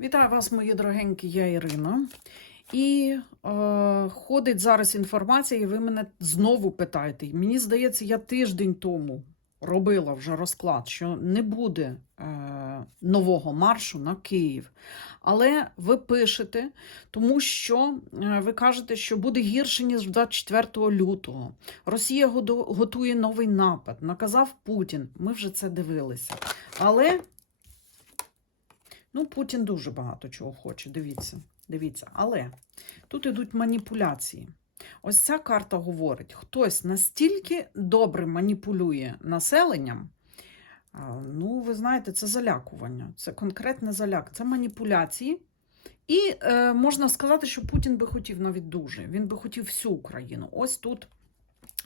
Вітаю вас, мої дорогенькі, я Ірина. І е, ходить зараз інформація, і ви мене знову питаєте. Мені здається, я тиждень тому робила вже розклад, що не буде е, нового маршу на Київ. Але ви пишете, тому що е, ви кажете, що буде гірше, ніж 24 лютого. Росія готує новий напад, наказав Путін. Ми вже це дивилися. Але Ну, Путін дуже багато чого хоче, дивіться. Дивіться. Але тут ідуть маніпуляції. Ось ця карта говорить: хтось настільки добре маніпулює населенням. Ну, ви знаєте, це залякування, це конкретне заляк, це маніпуляції. І е, можна сказати, що Путін би хотів навіть дуже. Він би хотів всю Україну. Ось тут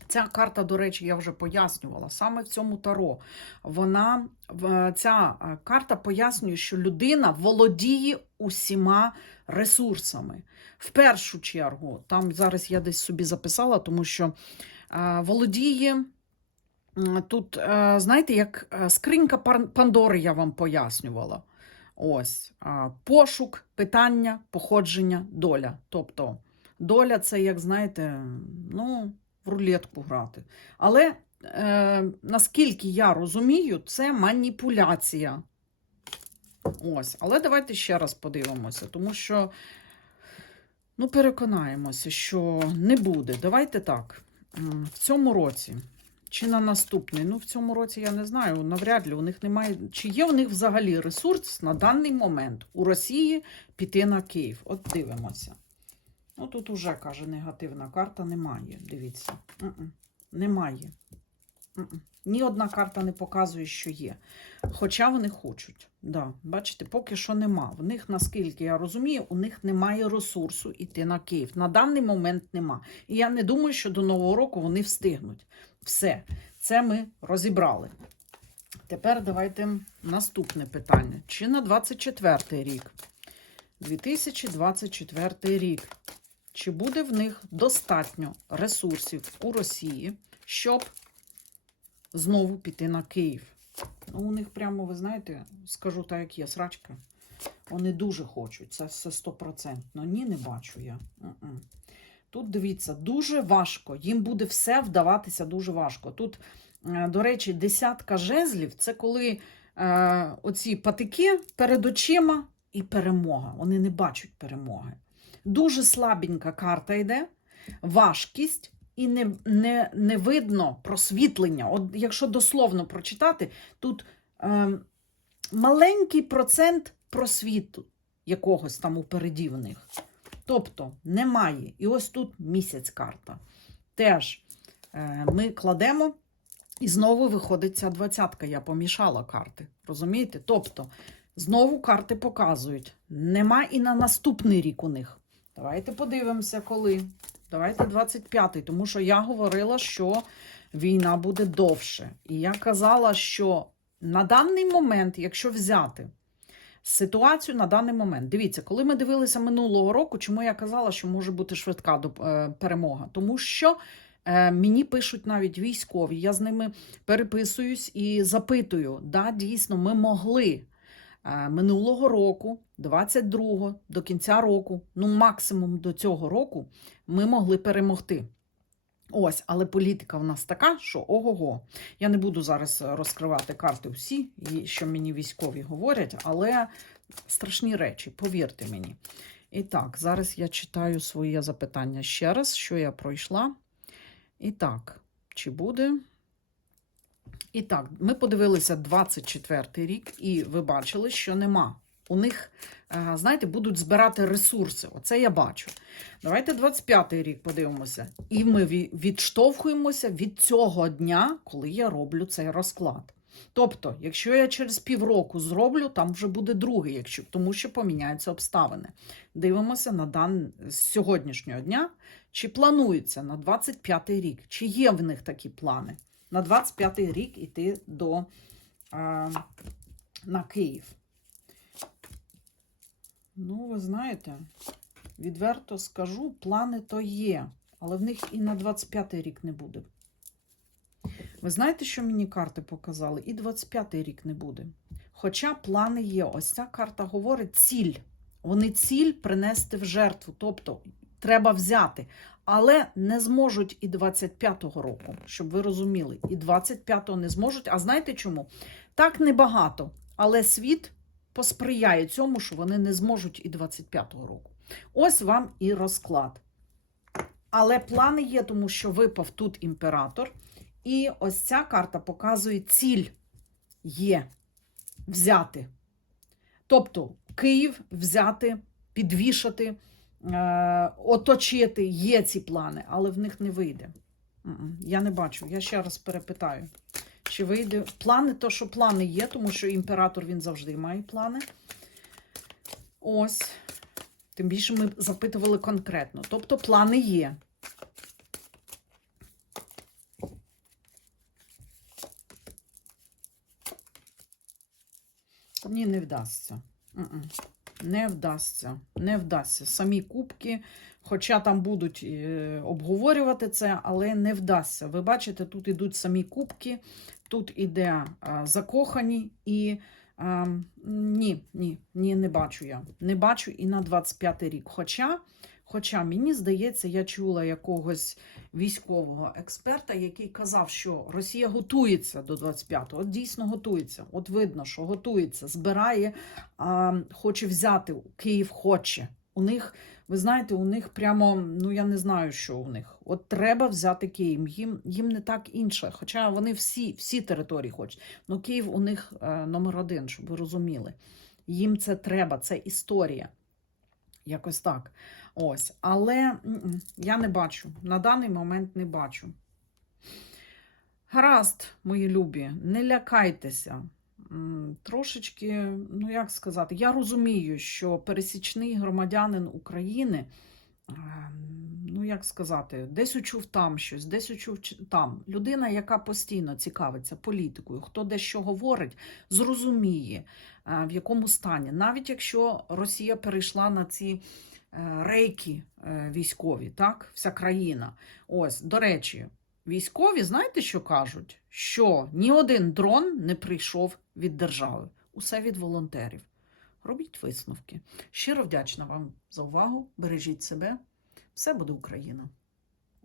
ця карта, до речі, я вже пояснювала. Саме в цьому таро. Вона ця е, карта пояснює, що людина володіє усіма ресурсами. В першу чергу, там зараз я десь собі записала, тому що е, володіє. Тут, е, знаєте, як скринька Пандори я вам пояснювала. Ось пошук, питання, походження, доля. Тобто доля це, як знаєте, ну, в рулетку грати. Але е, наскільки я розумію, це маніпуляція. Ось, але давайте ще раз подивимося, тому що ну, переконаємося, що не буде. Давайте так. В цьому році. Чи на наступний? Ну, в цьому році я не знаю. Навряд ли у них немає. Чи є у них взагалі ресурс на даний момент у Росії піти на Київ? От дивимося. Ну, тут уже каже негативна карта. Немає. Дивіться. Немає. Ні одна карта не показує, що є. Хоча вони хочуть. Да, бачите, поки що нема. В них, наскільки я розумію, у них немає ресурсу йти на Київ. На даний момент нема. І я не думаю, що до Нового року вони встигнуть. Все, це ми розібрали. Тепер давайте наступне питання. Чи на 24 рік? 2024 рік. Чи буде в них достатньо ресурсів у Росії, щоб знову піти на Київ? Ну, у них прямо, ви знаєте, скажу так, як є, срачка. Вони дуже хочуть, це все стопроцентно. Ні, не бачу я. Тут дивіться, дуже важко. Їм буде все вдаватися дуже важко. Тут, е, до речі, десятка жезлів це коли е, оці патики перед очима і перемога. Вони не бачать перемоги. Дуже слабенька карта йде, важкість і не, не, не видно просвітлення. От якщо дословно прочитати, тут е, маленький процент просвіту якогось там упереді в них. Тобто немає. І ось тут місяць карта. Теж е, ми кладемо, і знову виходить ця двадцятка. Я помішала карти. Розумієте? Тобто, знову карти показують. Нема і на наступний рік у них. Давайте подивимося, коли. Давайте 25-й, тому що я говорила, що війна буде довше. І я казала, що на даний момент, якщо взяти ситуацію на даний момент. Дивіться, коли ми дивилися минулого року, чому я казала, що може бути швидка е, перемога? Тому що е, мені пишуть навіть військові, я з ними переписуюсь і запитую, да, дійсно, ми могли е, минулого року, 22-го, до кінця року, ну максимум до цього року, ми могли перемогти. Ось, але політика в нас така, що ого-го. Я не буду зараз розкривати карти всі, що мені військові говорять, але страшні речі, повірте мені. І так, зараз я читаю своє запитання ще раз, що я пройшла. І так, чи буде? І так, ми подивилися 24 рік, і ви бачили, що нема. У них, е, знаєте, будуть збирати ресурси. Оце я бачу. Давайте 25-й рік подивимося. І ми відштовхуємося від цього дня, коли я роблю цей розклад. Тобто, якщо я через півроку зроблю, там вже буде другий, якщо, тому що поміняються обставини. Дивимося на дан з сьогоднішнього дня, чи планується на 25-й рік, чи є в них такі плани на 25-й рік іти до е, на Київ. Ну, ви знаєте, відверто скажу, плани то є, але в них і на 25-й рік не буде. Ви знаєте, що мені карти показали? І 25-й рік не буде. Хоча плани є. Ось ця карта говорить ціль. Вони ціль принести в жертву, тобто треба взяти. Але не зможуть і 25-го року, щоб ви розуміли. І 25-го не зможуть. А знаєте чому? Так небагато. Але світ посприяє цьому, що вони не зможуть і 25-го року. Ось вам і розклад. Але плани є, тому що випав тут імператор. І ось ця карта показує ціль є взяти. Тобто Київ взяти, підвішати, е, оточити. Є ці плани, але в них не вийде. Я не бачу. Я ще раз перепитаю. Чи вийде? Плани, то що плани є, тому що імператор він завжди має плани. Ось. Тим більше ми запитували конкретно. Тобто плани є. Ні, не вдасться. Не вдасться. Не вдасться. Самі кубки, хоча там будуть е, обговорювати це, але не вдасться. Ви бачите, тут ідуть самі кубки, тут іде е, закохані і. е, ні, ні, ні, не бачу я. Не бачу і на 25 рік. Хоча, хоча мені здається, я чула якогось військового експерта, який казав, що Росія готується до 25-го. От дійсно готується. От видно, що готується, збирає, а, хоче взяти. Київ хоче. У них, ви знаєте, у них прямо, ну я не знаю, що у них. От треба взяти Київ. Їм, їм не так інше. Хоча вони всі, всі території хочуть. Ну Київ у них е, номер один, щоб ви розуміли. Їм це треба, це історія. Якось так. Ось. Але я не бачу. На даний момент не бачу. Гаразд, мої любі, не лякайтеся. Трошечки, ну як сказати, я розумію, що пересічний громадянин України, ем, ну як сказати, десь учув там щось, десь учув там. Людина, яка постійно цікавиться політикою, хто де що говорить, зрозуміє, е, в якому стані. Навіть якщо Росія перейшла на ці е, рейки е, військові, так, вся країна. Ось, до речі, військові, знаєте, що кажуть? Що ні один дрон не прийшов від держави, усе від волонтерів. Робіть висновки. Щиро вдячна вам за увагу. Бережіть себе. Все буде Україна!